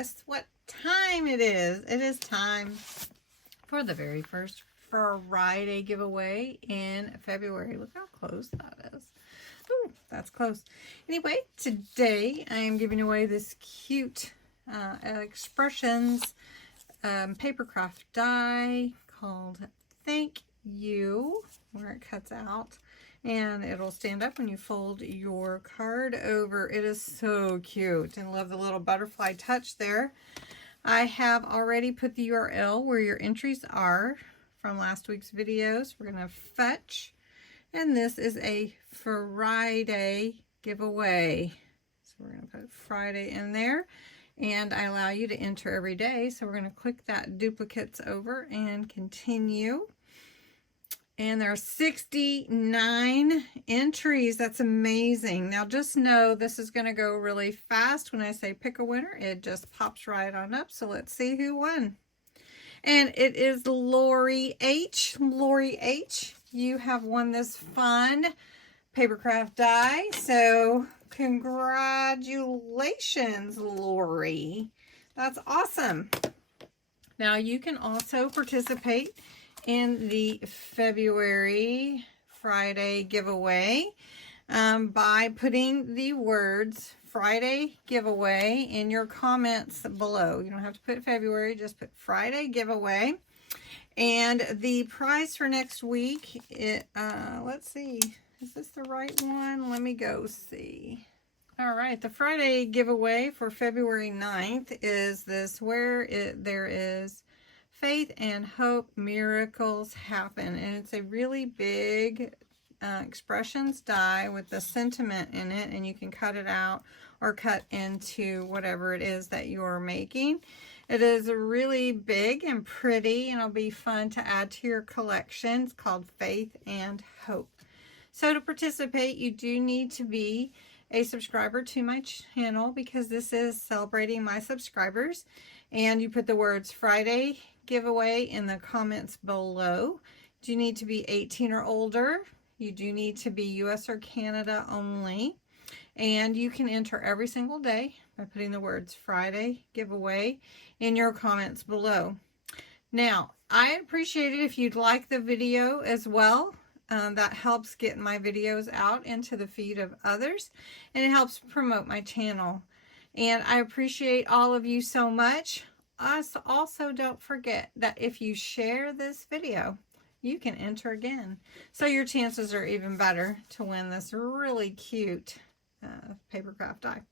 guess what time it is? It is time for the very first Friday giveaway in February. Look how close that is. Ooh, that's close. Anyway, today I am giving away this cute Expressions Papercraft die called Thank You, where it cuts out. And it'll stand up when you fold your card over. It is so cute, and love the little butterfly touch there. I have already put the URL where your entries are from last week's videos. We're going to fetch, and this is a Friday giveaway. So we're going to put Friday in there, and I allow you to enter every day. So we're going to click that duplicates over and continue. And there are 69 entries. That's amazing. Now just know this is going to go really fast. When I say pick a winner, it just pops right on up. So let's see who won. And it is Lori H. Lori H., you have won this fun Papercraft die. So congratulations, Lori. That's awesome. Now you can also participate in the February Friday giveaway by putting the words Friday giveaway in your comments below. You don't have to put February, just put Friday giveaway. And the prize for next week, let's see, is this the right one? Let me go see. All right, the Friday giveaway for February 9th is this, where there is faith and hope, miracles happen. And it's a really big expressions die with the sentiment in it, and you can cut it out or cut into whatever it is that you're making. It is really big and pretty, and it'll be fun to add to your collection. It's called Faith and Hope. So to participate, you do need to be a subscriber to my channel, because this is celebrating my subscribers. And you put the words Friday giveaway in the comments below. Do you need to be 18 or older? You do need to be US or Canada only. And you can enter every single day by putting the words Friday giveaway in your comments below. Now, I appreciate it if you'd like the video as well. That helps get my videos out into the feed of others, and it helps promote my channel. And I appreciate all of you so much. Also, don't forget that if you share this video, you can enter again. So your chances are even better to win this really cute Papercraft die.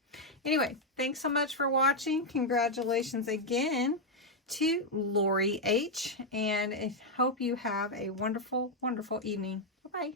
Anyway, thanks so much for watching. Congratulations again to Lori H. And I hope you have a wonderful, wonderful evening. Bye-bye.